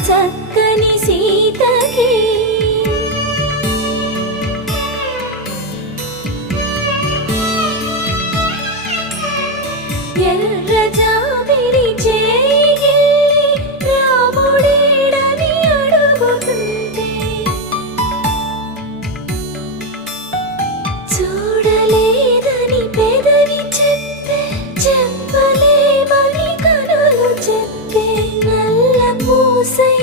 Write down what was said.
చక్కని సీతకి ఎర్ర జాబిలి చేయి రాముడేడని అడుగుతుంటే చూడలేదని పెదవి చెప్పే చెప్పలేమని కనులు చెప్పే నల్ల పూసై